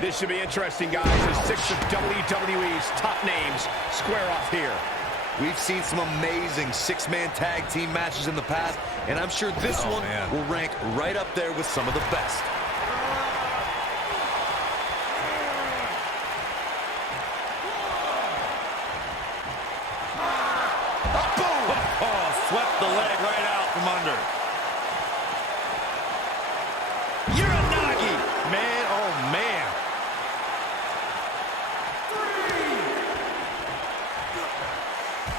This should be interesting, guys, as 6 of WWE's top names square off here. We've seen some amazing six-man tag team matches in the past, and I'm sure this one will rank right up there with some of the best. Swept the leg right out from under. Man, oh man.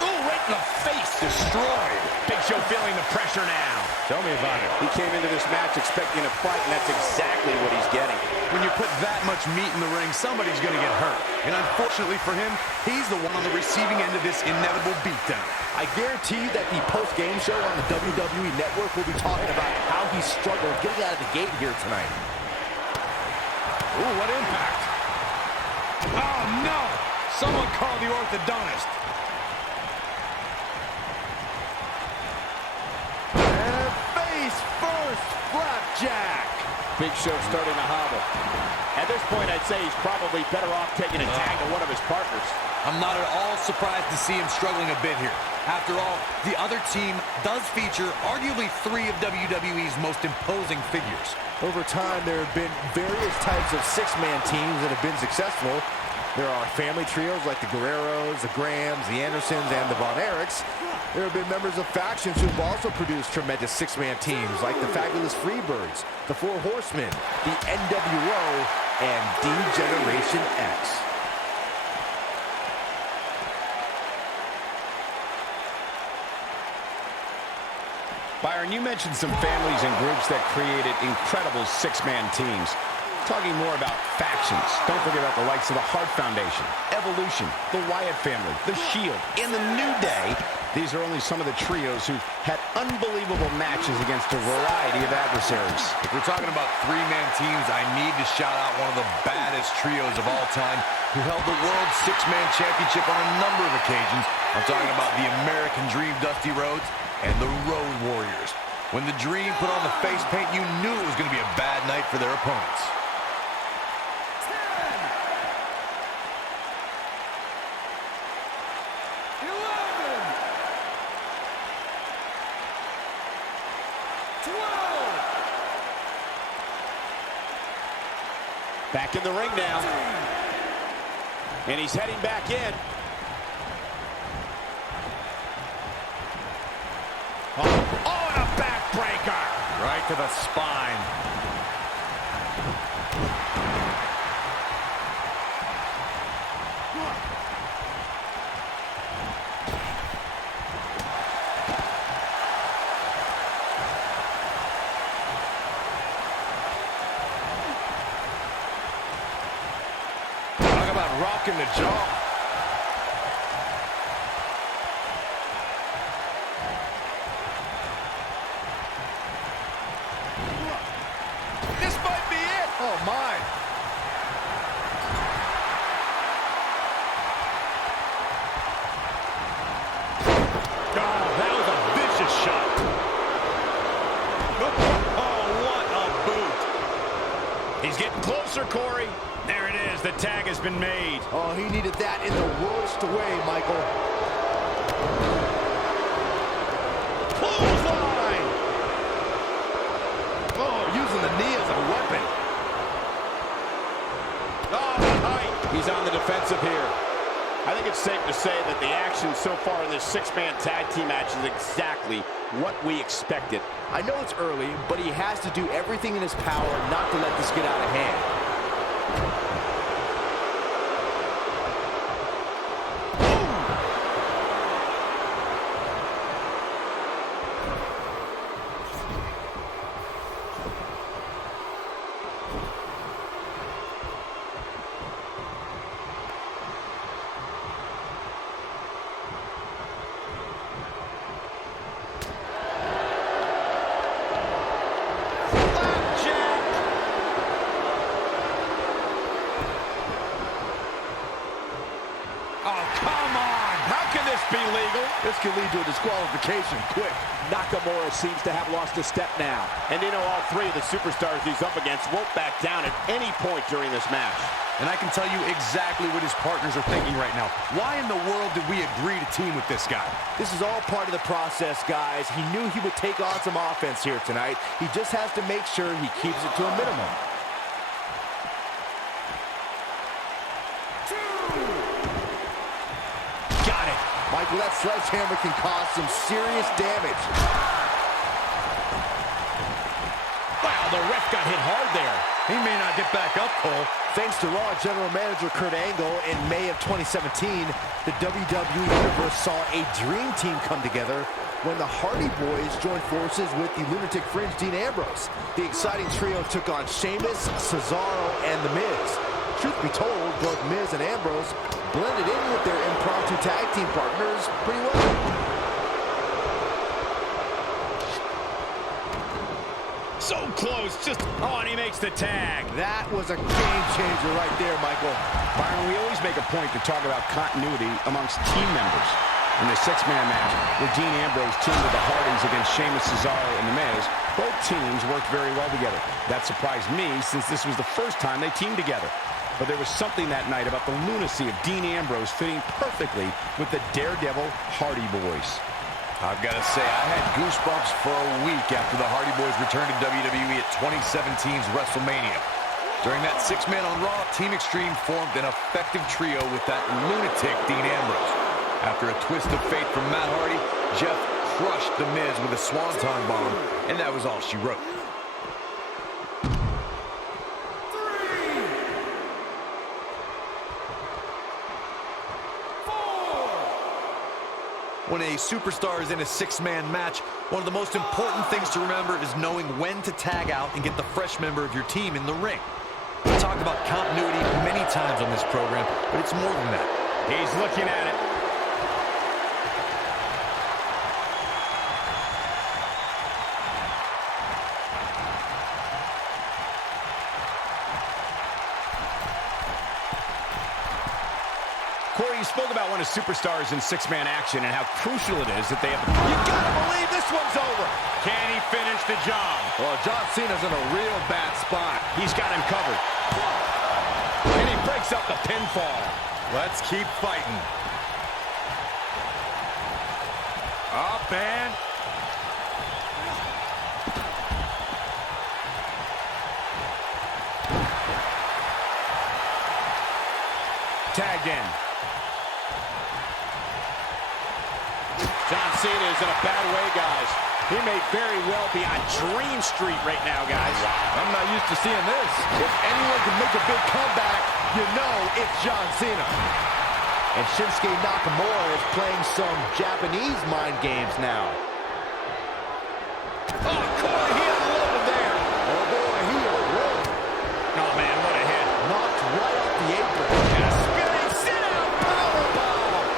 Oh, right in the face. Destroyed. Big Show feeling the pressure now. Tell me about it. He came into this match expecting a fight, and that's exactly what he's getting. When you put that much meat in the ring, somebody's going to get hurt. And unfortunately for him, he's the one on the receiving end of this inevitable beatdown. I guarantee that the post-game show on the WWE Network will be talking about how he struggled getting out of the gate here tonight. Ooh, what impact. Oh, no. Someone call the orthodontist. And face first, flapjack. Big Show starting to hobble. At this point, I'd say he's probably better off taking a tag to one of his partners. I'm not at all surprised to see him struggling a bit here. After all, the other team does feature arguably 3 of WWE's most imposing figures. Over time, there have been various types of six-man teams that have been successful. There are family trios like the Guerreros, the Grahams, the Andersons, and the Von Erichs. There have been members of factions who have also produced tremendous six-man teams like the Fabulous Freebirds, the Four Horsemen, the NWO, and D-Generation X. Byron, you mentioned some families and groups that created incredible six-man teams. Talking more about factions, don't forget about the likes of the Hart Foundation, Evolution, the Wyatt family, the Shield, and the New Day. These are only some of the trios who had unbelievable matches against a variety of adversaries. If we're talking about three-man teams, I need to shout out one of the baddest trios of all time who held the World Six-Man Championship on a number of occasions. I'm talking about the American Dream, Dusty Rhodes, and the Road Warriors. When the Dream put on the face paint, you knew it was going to be a bad night for their opponents. 10, 11, 12. Back in the ring now. And he's heading back in. Oh, and a backbreaker. Right to the spine. Talk about rocking the jaw. This might be it. Oh, my. Oh, that was a vicious shot. Oh, what a boot. He's getting closer, Corey. There it is. The tag has been made. Oh, he needed that in the worst way, Michael. Clothesline. Oh, using the knee as a weapon. Oh, the height. He's on the defensive here. I think it's safe to say that the action so far in this six-man tag team match is exactly what we expected. I know it's early, but he has to do everything in his power not to let this get out of hand. This could lead to a disqualification quick. Nakamura seems to have lost a step now. And you know, all three of the superstars he's up against won't back down at any point during this match. And I can tell you exactly what his partners are thinking right now. Why in the world did we agree to team with this guy? This is all part of the process, guys. He knew he would take on some offense here tonight. He just has to make sure he keeps it to a minimum. Got it. Michael, that sledgehammer can cause some serious damage. Wow, the ref got hit hard there. He may not get back up, Cole. Thanks to Raw General Manager Kurt Angle, in May of 2017, the WWE Universe saw a dream team come together when the Hardy Boys joined forces with the lunatic fringe Dean Ambrose. The exciting trio took on Sheamus, Cesaro, and The Miz. Truth be told, both Miz and Ambrose blended in with their impromptu tag team partners pretty well. So close, and he makes the tag. That was a game changer right there, Michael. Byron, we always make a point to talk about continuity amongst team members. In the six-man match, where Dean Ambrose teamed with the Hardys against Sheamus, Cesaro, and The Miz, both teams worked very well together. That surprised me, since this was the first time they teamed together. But there was something that night about the lunacy of Dean Ambrose fitting perfectly with the Daredevil Hardy Boys. I've got to say, I had goosebumps for a week after the Hardy Boys returned to WWE at 2017's WrestleMania. During that six-man on Raw, Team Extreme formed an effective trio with that lunatic Dean Ambrose. After a twist of fate from Matt Hardy, Jeff crushed The Miz with a swanton bomb, and that was all she wrote. When a superstar is in a six-man match, one of the most important things to remember is knowing when to tag out and get the fresh member of your team in the ring. We talked about continuity many times on this program, but it's more than that. He's looking at it. Corey, you spoke about one of superstars in six-man action and how crucial it is that they have the... You gotta believe this one's over. Can he finish the job? Well, John Cena's in a real bad spot. He's got him covered. And he breaks up the pinfall. Let's keep fighting. Up and... Tagged in. John Cena is in a bad way, guys. He may very well be on Dream Street right now, guys. I'm not used to seeing this. If anyone can make a big comeback, you know it's John Cena. And Shinsuke Nakamura is playing some Japanese mind games now. Oh, Corey, he unloaded there. Oh, boy, he unloaded. Oh, man, what a hit. Knocked right off the apron. And a spinning sit-out powerbomb.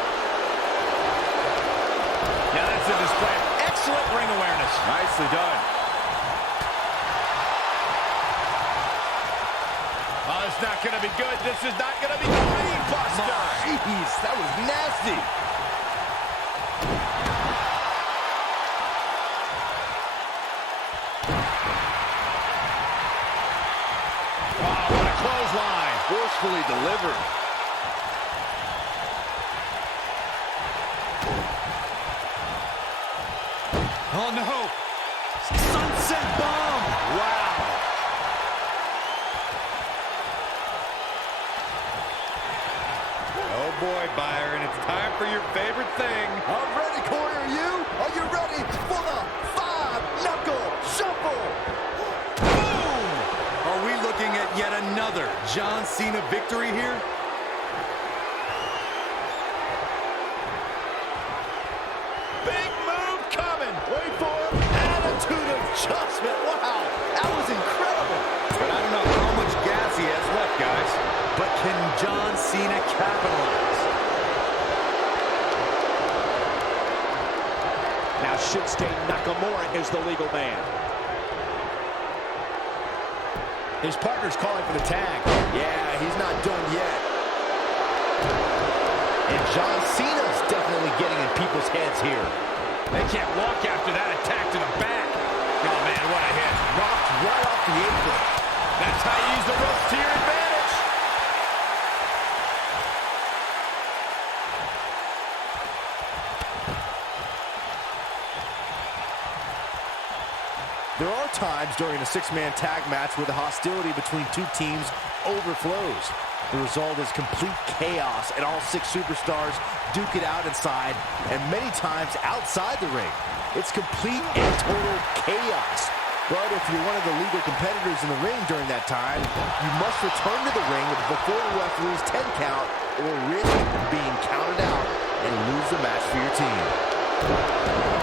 Now that's a display of excellent ring awareness. Nicely done. Oh, it's not going to be good. This is not going to be brain buster. Jeez, that was nasty. Oh, what a clothesline. Forcefully delivered. Oh, no. Sunset bomb. Wow. Oh, boy, Byron, it's time for your favorite thing. I'm ready, Corey. Are you? Are you ready for the five-knuckle shuffle? Boom! Are we looking at yet another John Cena victory here? Big move coming. Wait for it. Attitude adjustment. Wow, that was incredible. But I don't know how much gas he has left, guys. But can John Cena capitalize? Now Shinsuke Nakamura is the legal man. His partner's calling for the tag. Yeah, he's not done yet. And John Cena's definitely getting in people's people's heads here. They can't walk after that attack to the back. Oh, man, what a hit. Knocked right off the apron. That's how you use the ropes to your advantage. There are times during a six-man tag match where the hostility between two teams overflows. The result is complete chaos, and all six superstars duke it out inside, and many times outside the ring. It's complete and total chaos. But if you're one of the legal competitors in the ring during that time, you must return to the ring before the referee's 10 count or risk being counted out and lose the match for your team.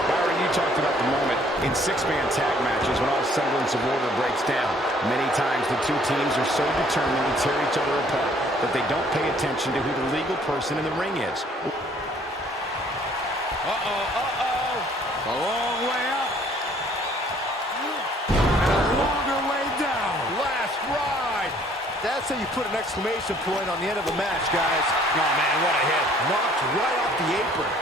Byron, you talked about the moment in six-man tag matches when all semblance of order breaks down. Many times the two teams are so determined to tear each other apart that they don't pay attention to who the legal person in the ring is. A long way up. And a longer way down. Last ride. That's how you put an exclamation point on the end of a match, guys. Oh, man, what a hit. Knocked right off the apron.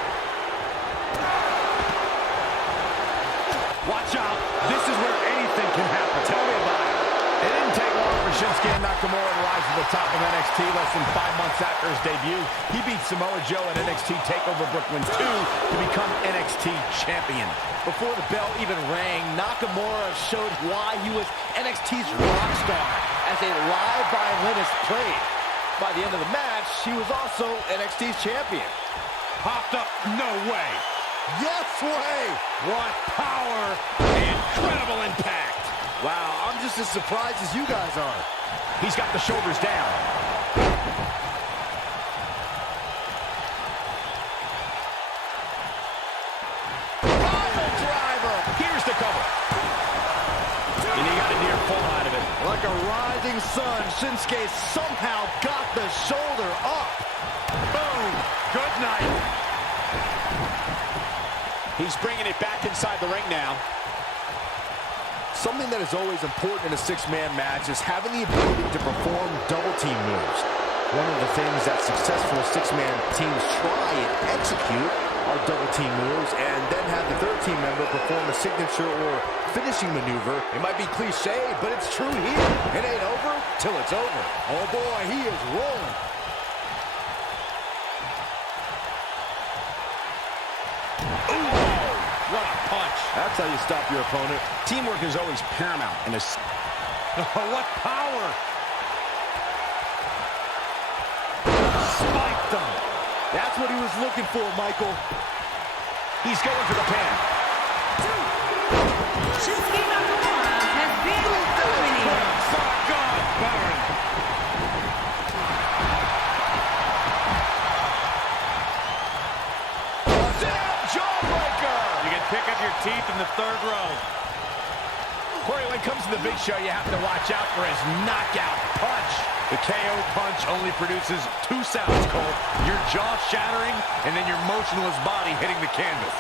Watch out. This is where anything can happen. Tell me about it. It didn't take long for Shinsuke Nakamura to rise to the top of NXT less than 5 months after his debut. He beat Samoa Joe at NXT TakeOver Brooklyn 2 to become NXT champion. Before the bell even rang, Nakamura showed why he was NXT's rock star as a live violinist played. By the end of the match, he was also NXT's champion. Popped up. No way. Yes way! What power. Incredible impact. Wow, I'm just as surprised as you guys are. He's got the shoulders down. Pile driver! Here's the cover. And he got a near fall out of it. Like a rising sun, Shinsuke somehow got the shoulder up. Boom. Good night. He's bringing it back inside the ring now. Something that is always important in a six-man match is having the ability to perform double-team moves. One of the things that successful six-man teams try and execute are double-team moves and then have the third team member perform a signature or finishing maneuver. It might be cliche, but it's true here. It ain't over till it's over. Oh boy, he is rolling. What a punch. That's how you stop your opponent. Teamwork is always paramount in a... What power. Spiked them. That's what he was looking for, Michael. He's going for the pin. Shinsuke Nakamura has been eliminated. My God, Baron. Jawbreaker! You can pick up your teeth in the third row. Corey, when it comes to the Big Show, you have to watch out for his knockout punch. The KO punch only produces two sounds, Cole. Your jaw shattering and then your motionless body hitting the canvas.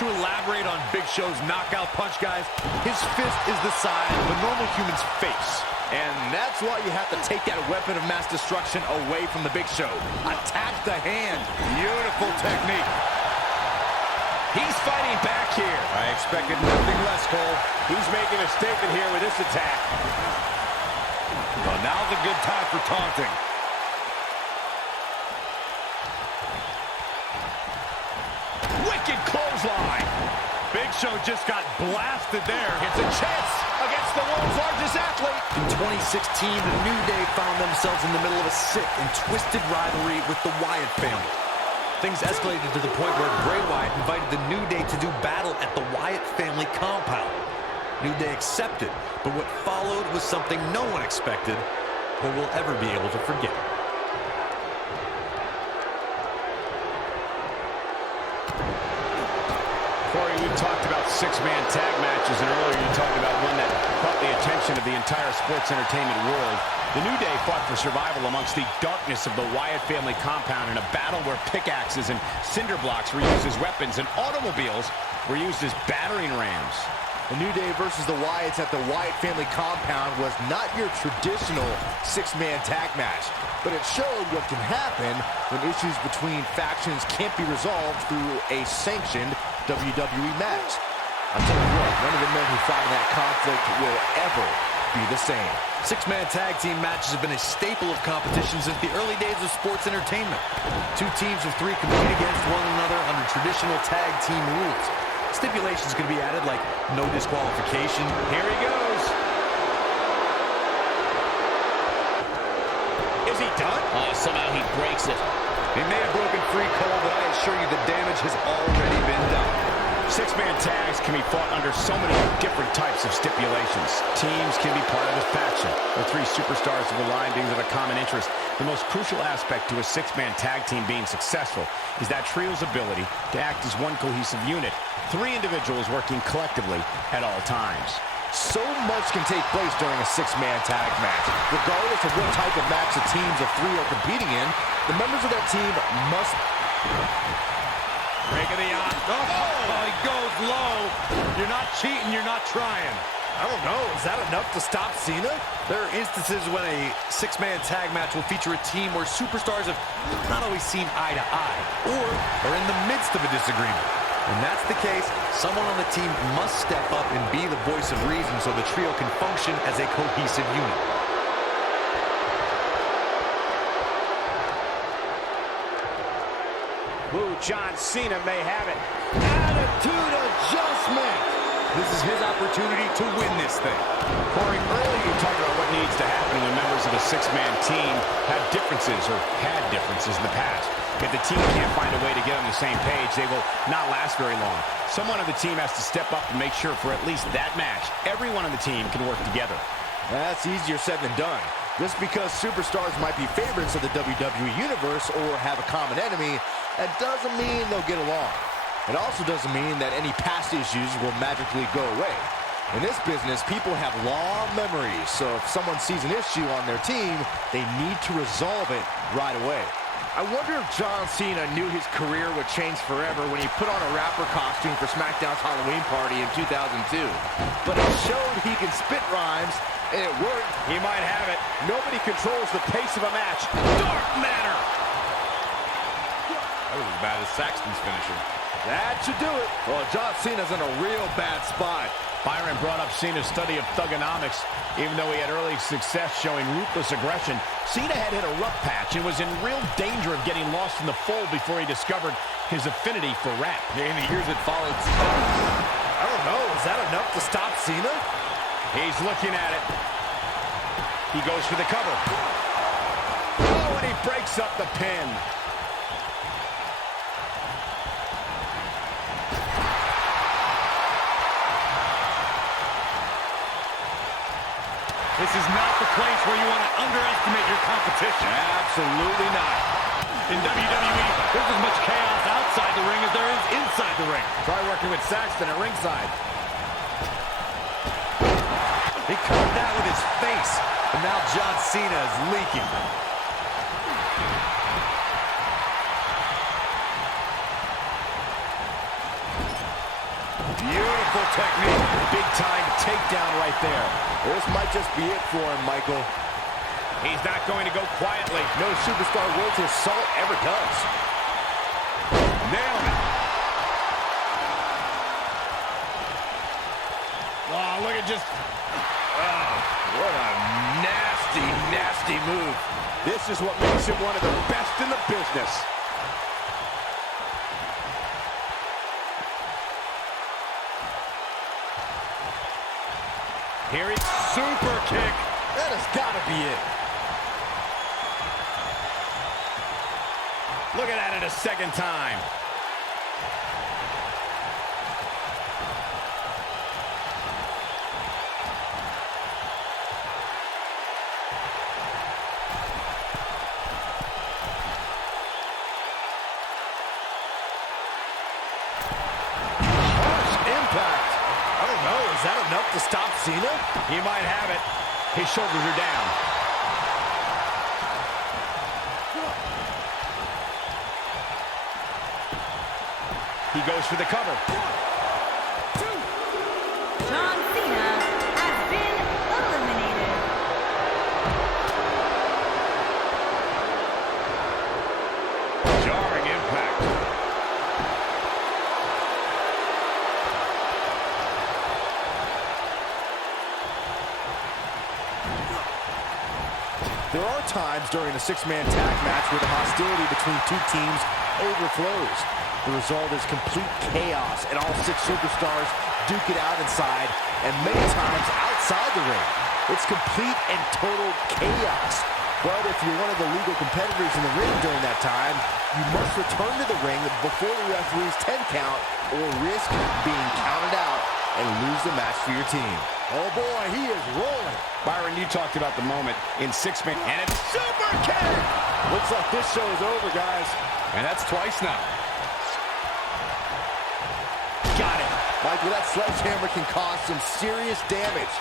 To elaborate on Big Show's knockout punch, guys, his fist is the size of a normal human's face. And that's why you have to take that weapon of mass destruction away from the Big Show. Attack the hand. Beautiful technique. He's fighting back here. I expected nothing less, Cole. He's making a statement here with this attack. Well, now's a good time for taunting. Wicked clothesline. Big Show just got blasted there. It's a chance against the world's largest athlete. In 2016, the New Day found themselves in the middle of a sick and twisted rivalry with the Wyatt family. Things escalated to the point where Bray Wyatt invited the New Day to do battle at the Wyatt family compound. New Day accepted, but what followed was something no one expected or will ever be able to forget. Corey, we talked about six-man tag matches, and earlier you talked about one that caught the attention of the entire sports entertainment world. The New Day fought for survival amongst the darkness of the Wyatt family compound in a battle where pickaxes and cinder blocks were used as weapons and automobiles were used as battering rams. The New Day versus the Wyatts at the Wyatt family compound was not your traditional six-man tag match, but it showed what can happen when issues between factions can't be resolved through a sanctioned WWE match. I'll tell you what, none of the men who fought in that conflict will ever be the same. Six-man tag team matches have been a staple of competition since the early days of sports entertainment. Two teams of three compete against one another under traditional tag team rules. Stipulations can be added like no disqualification. Here he goes. Is he done? Somehow he breaks it. He may have broken free, Cole, but I assure you the damage has already been done. Six-man tags can be fought under so many different types of stipulations. Teams can be part of a faction. The three superstars of the line being of a common interest. The most crucial aspect to a six-man tag team being successful is that trio's ability to act as one cohesive unit. Three individuals working collectively at all times. So much can take place during a six-man tag match. Regardless of what type of match the teams of three are competing in, the members of that team must... Break of the arm. Oh, he goes low. You're not cheating, you're not trying. I don't know, is that enough to stop Cena? There are instances when a six-man tag match will feature a team where superstars have not always seen eye to eye or are in the midst of a disagreement. When that's the case, someone on the team must step up and be the voice of reason so the trio can function as a cohesive unit. Ooh, John Cena may have it. Attitude adjustment. This is his opportunity to win this thing. Corey, earlier you talked about what needs to happen when members of a six-man team have differences or had differences in the past. If the team can't find a way to get on the same page, they will not last very long. Someone on the team has to step up and make sure for at least that match, everyone on the team can work together. That's easier said than done. Just because superstars might be favorites of the WWE Universe or have a common enemy, that doesn't mean they'll get along. It also doesn't mean that any past issues will magically go away. In this business, people have long memories, so if someone sees an issue on their team, they need to resolve it right away. I wonder if John Cena knew his career would change forever when he put on a rapper costume for SmackDown's Halloween party in 2002. But it showed he can spit rhymes, and it worked. He might have it. Nobody controls the pace of a match. Dark matter. That was as bad as Saxton's finisher. That should do it. Well, John Cena's in a real bad spot. Byron brought up Cena's study of thugonomics. Even though he had early success showing ruthless aggression, Cena had hit a rough patch and was in real danger of getting lost in the fold before he discovered his affinity for rap. In the years that followed, I don't know. Is that enough to stop Cena? He's looking at it. He goes for the cover. Oh, and he breaks up the pin. this is not the place where you want to underestimate your competition. Absolutely not. In WWE, there's as much chaos outside the ring as there is inside the ring. Try working with Saxton at ringside. He covered that with his face, and now John Cena is leaking. Beautiful technique. Big time takedown right there. This might just be it for him, Michael. He's not going to go quietly. No superstar worth his salt ever does. Nailed it. Oh, look at just... What a nasty, nasty move. This is what makes him one of the best in the business. Here he... Super kick. That has got to be it. Looking at it a second time. Is that enough to stop Cena? He might have it. His shoulders are down. He goes for the cover. John Cena has been eliminated. Jarring impact. There are times during a six-man tag match where the hostility between two teams overflows. The result is complete chaos, and all six superstars duke it out inside and many times outside the ring. It's complete and total chaos. But if you're one of the legal competitors in the ring during that time, you must return to the ring before the referee's 10 count or risk being counted out and lose the match for your team. Oh boy, he is rolling. Byron, you talked about the moment in six-man, and it's super kick! Looks like this show is over, guys. And that's twice now. Got it. Michael, that sledgehammer can cause some serious damage.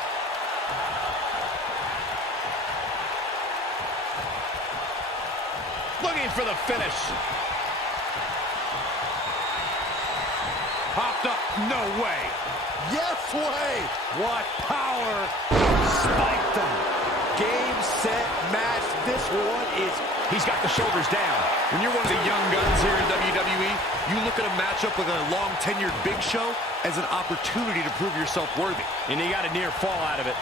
Looking for the finish. Popped up, no way. Yes way. What power. Spiked them. Game, set, match. This one is... He's got the shoulders down. When you're one of the young guns here in WWE, you look at a matchup with a long-tenured Big Show as an opportunity to prove yourself worthy. And he got a near fall out of it.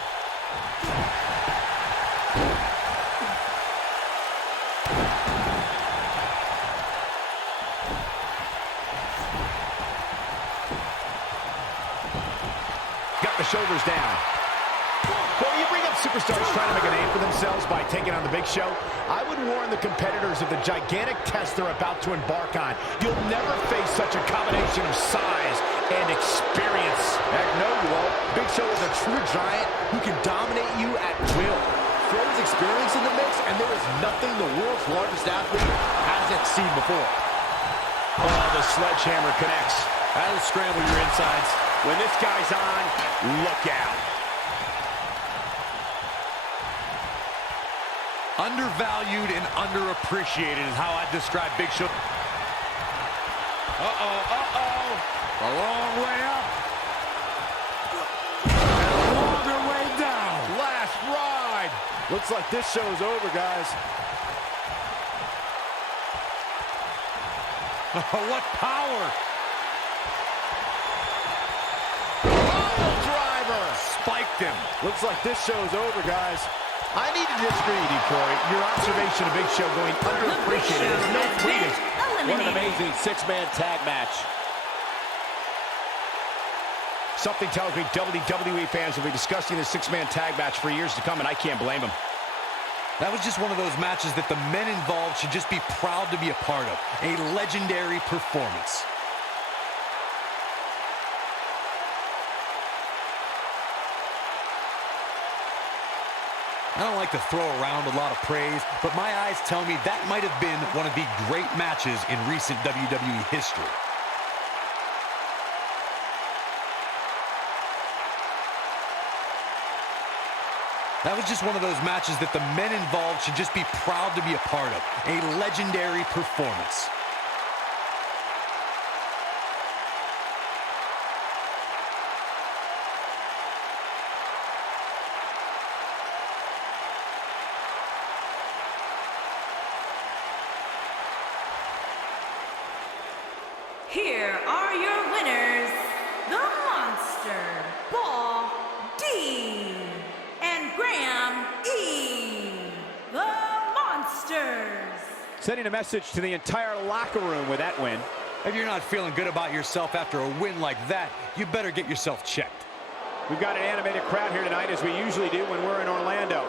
Got the shoulders down. Well, you bring up superstars trying to make a name for themselves by taking on the Big Show. I would warn the competitors of the gigantic test they're about to embark on. You'll never face such a combination of size and experience. Heck no, you won't. Big Show is a true giant who can dominate you at will. Throw his experience in the mix, and there is nothing the world's largest athlete hasn't seen before. Oh, the sledgehammer connects. That'll scramble your insides. When this guy's on, look out. Undervalued and underappreciated is how I describe Big Show. A long way up. And a longer way down. Last ride. Looks like this show is over, guys. What power. Driver. Spiked him. Looks like this show is over, guys. I need to disagree with you, Corey. Your observation of Big Show going underappreciated is no credence. What an amazing six-man tag match. Something tells me WWE fans will be discussing this six-man tag match for years to come, and I can't blame them. That was just one of those matches that the men involved should just be proud to be a part of. A legendary performance. I don't like to throw around a lot of praise, but my eyes tell me that might have been one of the great matches in recent WWE history. That was just one of those matches that the men involved should just be proud to be a part of. A legendary performance. Here are your winners, the Monster, Paul D. and Graham E. The Monsters. Sending a message to the entire locker room with that win. If you're not feeling good about yourself after a win like that, you better get yourself checked. We've got an animated crowd here tonight, as we usually do when we're in Orlando.